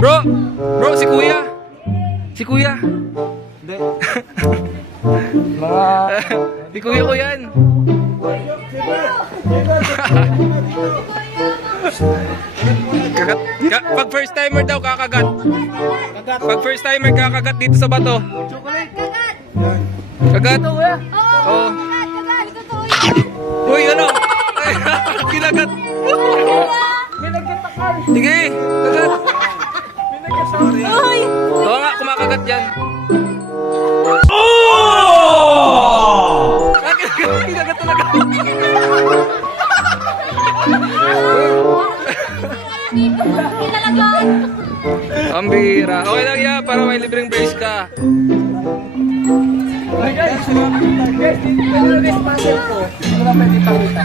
Bro, si Kuya. Si Kuya. Hindi. Mga... Si Kuya ko yan. Kagat. Pag first timer daw kakagat. Pag first timer kakagat dito sa bato. Kagat. Oo. Uy, ano? Kinagat. Sige, kagat. Oo nga, kumakagat yan. Oh! Kinagat talaga. Ang bira. Okay lang yan, para may libreng brace ka. Guys, puzzle ko. Hindi ko na pwede pakita.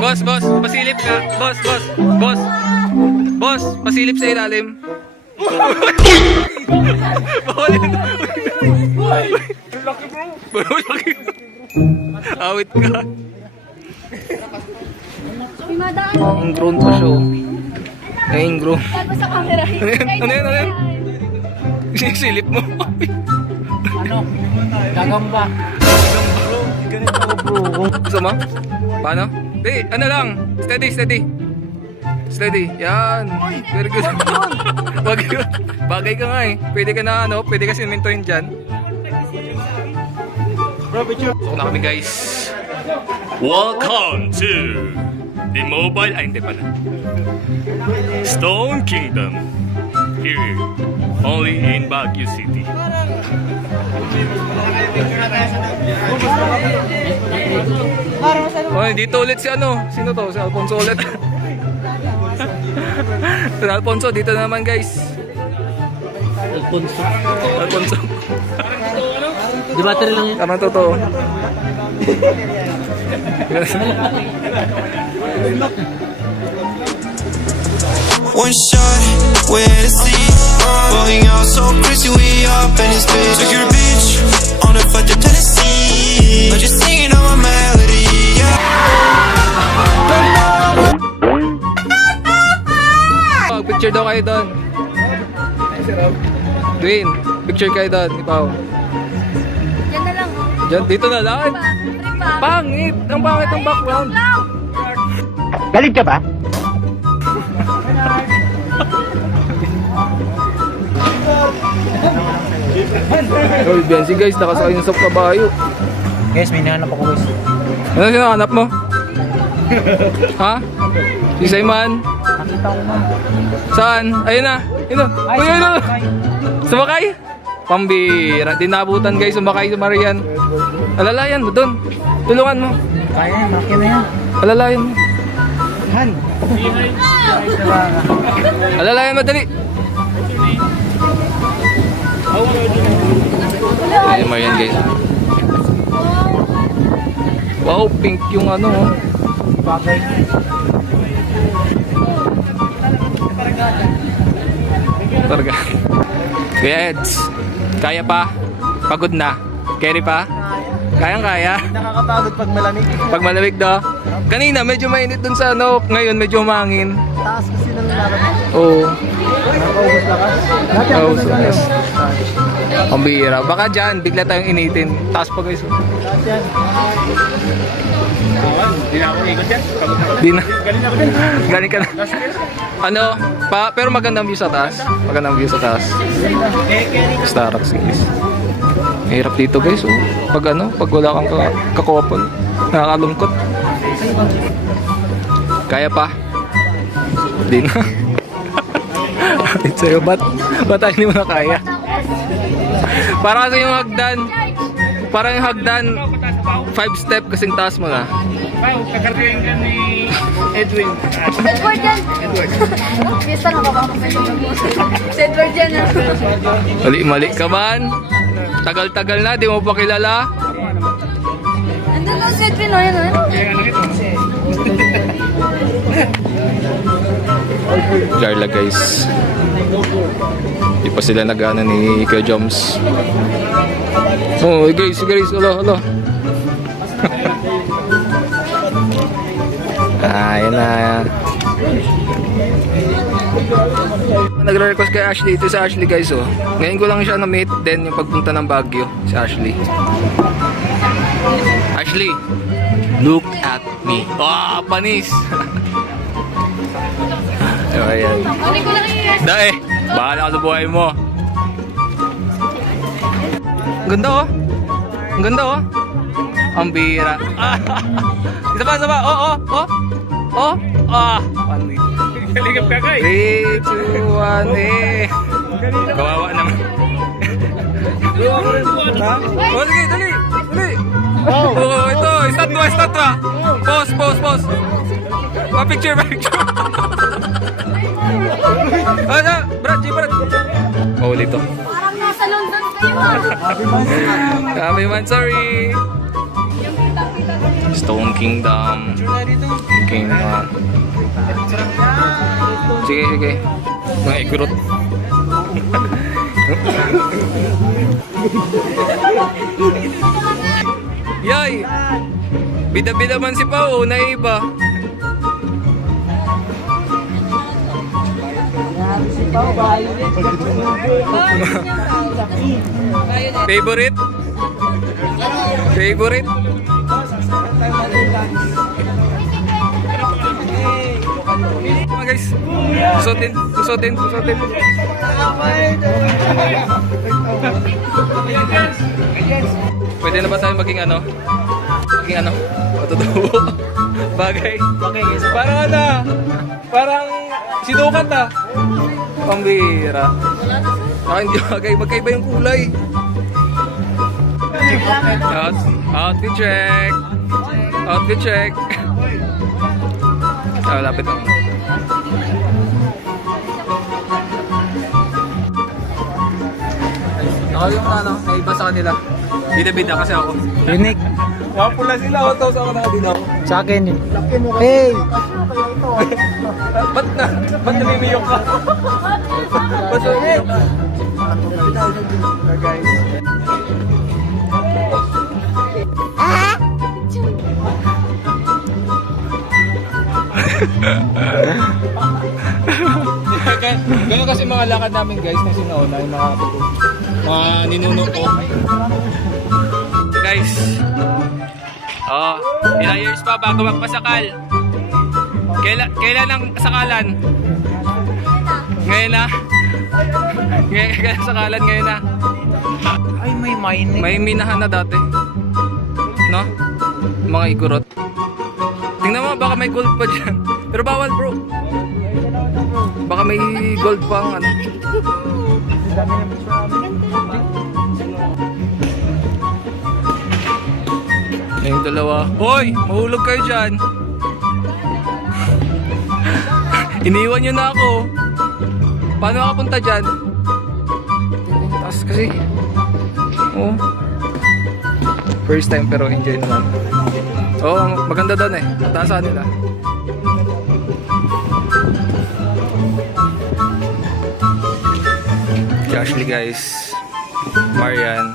Boss, pasilip ka. Boss, pasilip sa ilalim. Laki bro. Laki. Awit ka. Ang grown pa siya. Ay, ang grown. Sa camera. Ano yan? Silip mo. Ano? Gagamba. Ganito bro. Gusto mo? Paano? Di, ano lang. Steady. Yan. Very good. Bagay ka nga eh. Pwede ka na pwede ka simentohin dyan. Bro, picture. So na kami guys. Welcome to the mobile, hindi pala. Stone Kingdom. Here, only in Baguio City. Oh, dito ulit si sino to? Si Alfonso ulit. Si Alfonso, dito na naman guys. Alfonso. Di battery lang yan. Tama totoo. One shot, we're the sea. Falling out so crazy, we up in this bitch. Took your bitch on a flight to Tennessee. I'm just singing on my melody, yeah. Picture daw kayo doon. Dwayne, picture kayo doon. Ipaw. Yan na lang. Diyan, dito na lang. Pangit! Ang pangit ng background. Galit ka ba? Oh, Benzi guys, nakasakay na sa kabayo. Guys, may nahanap ako guys. Ano sinahanap mo? Ha? Si Simon? Nakita ko man. Saan? Ayun na. Uy, ayun na. Sumakay? Pambira. Dinabutan guys, sumakay si Marian. Alalayan mo dun. Tulungan mo. Kaya yan, makina na yan. Alalayan mo. Han. Alalayan mo, dali. Ayun, Marian guys. Wow, pink yung Bagay. Targa. Kuya Eds, kaya pa? Pagod na? Carry pa? Kayang-kaya? Nakakapagod pag malamig. Pag malamig daw? Kanina medyo mainit dun sa ngayon medyo humangin. Taas kasi ng laban. Oo. Nakaubos lakas. Nakaubos lakas. Ang bihira. Baka dyan, bigla tayong initin. Taas pa guys. Taas yan. Hindi na ako ikot yan. Di na. Galing ako din. Galing ka na. Pero magandang view sa taas. Magandang view sa taas. Starbucks guys. Hirap dito guys. Pag wala kang kakopol. Nakakalungkot. Kaya pa? Di na. Sa'yo, ba't hindi mo na kaya? Para kasi yung hagdan. Parang yung hagdan 5 step kasing taas mo na. Kakargayin ka ni Edwin. Edward yan. Pista na ba bang si Edward yan. Mali ka man. Tagal-tagal na, di mo pa kilala. Andun na si Edwin, o yan o. Jarla guys. Di pa sila nag-ano ni Kuya Joms. Oh guys, alo. Ayan na. Nagre-request kay Ashley. Ito si Ashley guys oh. Ngayon ko lang siya na-meet. Then yung pagpunta ng Baguio. Si Ashley. Ashley, look at me. Ah, panis. So, ayan. Kunin ko lang yung Dae, bahala ka sa buhay mo. Ang ganda oh. Ang ganda oh. Ang bira. Ah. Isa pa, isa pa. Oh, oh, oh. Oh. Ah. Panis. Galigap ka kay. 3, 2, 1, eh. Kawawa naman. Oh, sige, dali. Dali. Oh, ito. Estatwa, estatwa. Pause, pause, pause. Pa-picture, pa-picture. Ano? Brad, G, Brad. Oh, dito. parang nasa London kayo. Happy man, sorry. Stone Kingdom. Kingdom. Sige, sige. Mga ikurot. Yay! Bida-bida man si Pao, naiba. Favorite? Favorite? Mga guys, susutin, susutin, susutin. Pwede na ba tayo maging ano? Maging ano? Matutubo. Bagay. Parang ano? Parang sinukat ah. Pambira. Saka hindi bagay. Magkaiba yung kulay. Outfit check. Outfit check. Ah, lapit lang. Ako yung ano, naiba sa kanila. Bida-bida kasi ako. Unique. Pula sila, tapos ako nakabinaw. Sa akin eh. Hey! Ba't namimiyok ka? Ba't namimiyok ka? Guys. Ganun kasi mga lakad namin guys na sinauna yung mga ninuno ko. Guys. Oh, ilang years pa bago magpasakal? Kailan ang sakalan? Ngayon na? Kailan sakalan ngayon na? Ay, may mining. May minahan na dati. No? Mga igurot. Tingnan mo, baka may gold pa dyan. Pero bawal bro. Baka may gold pa ang ano. Yung dalawa. Hoy! Mahulog kayo dyan. Iniwan nyo na ako. Paano makapunta dyan? Taas kasi. Oh. First time pero enjoy naman. Oh, maganda doon eh. Taasan nila. Si Ashley guys. Marian.